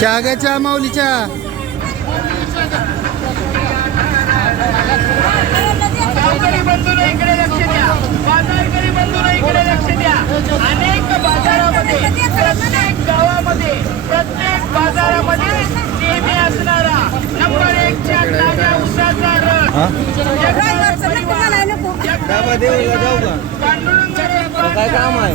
चहा घ्या चहा माऊलीच्या. गावकरी बंधूंनो इकडे लक्ष द्या बाजारकरी बंधूंनो इकडे लक्ष द्या अनेक बाजारामध्ये प्रत्येक गावामध्ये प्रत्येक बाजारामध्ये नेहमी असणारा नंबर एकच्या ताज्या उसाचा रस काय काम आहे?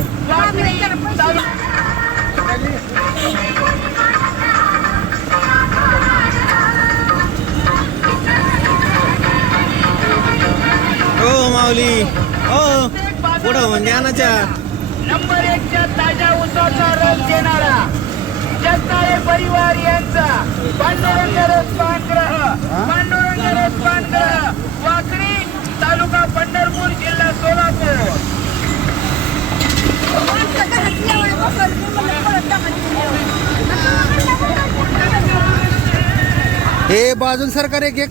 माऊली हो. पुढं म्हणजे आणाच्या नंबर एकच्या ताज्या उसाचा रस घेणारा जगताळे परिवार यांचा पांडुरंग रस पानग्रह पांडुरंग रस पानग्रह वाकडी तालुका पंढरपूर जिल्हा सोलापूर. हे बाजून सरकार एक एक.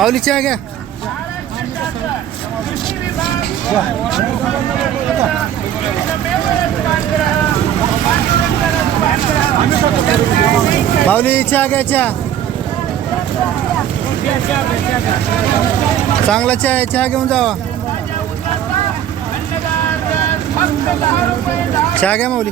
माऊली चहा घ्या माऊली चहा घ्या चहा चांगला चहा आहे चहा घेऊन जावा. चहा घ्या माऊली.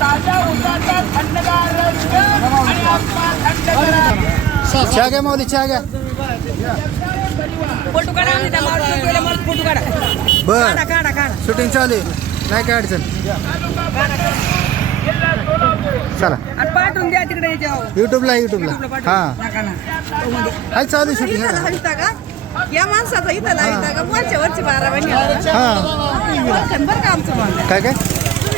ताज्या उसाचा थंडगार रस घ्या आणि आत्मा थंड करा चहा घ्या माऊली चहा घ्या. फोटो काढा आम्ही त्या माणसाला पहिला मला फोटो काढा. बर. काढा काढा काढा. शूटिंग चालू आहे. नाही काय अडचण. चला. आणि पाठवून द्या तिकडे याच्यावर. युट्यूबला युट्यूबला हां. नका ना. तो मध्ये. हाय चालू शूटिंग इथं लाविता का या माणसाचा इथं लाविता का वरच्या वरची बारा महिने. हां. ओळखन बरं का आमचं काय काय?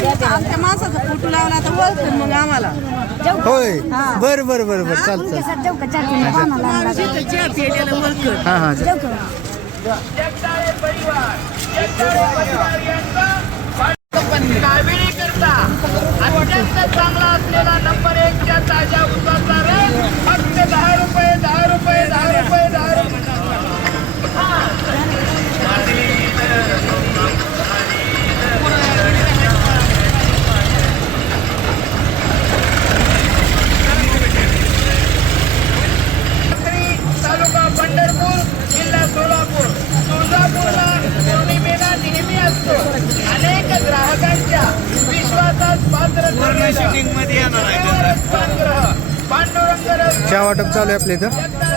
आमच्या माणसाचा फोटो लावला तर मग आम्हाला. होय. बर बर बर बर. चाल चाल आमच्या इथं चहा पिलेलं ओळखन हां हां परिवार. ठरलेलं शूटिंगमध्ये येणार आहे पांडुरंग चहा वाटप चालू आहे आपल्या इथं.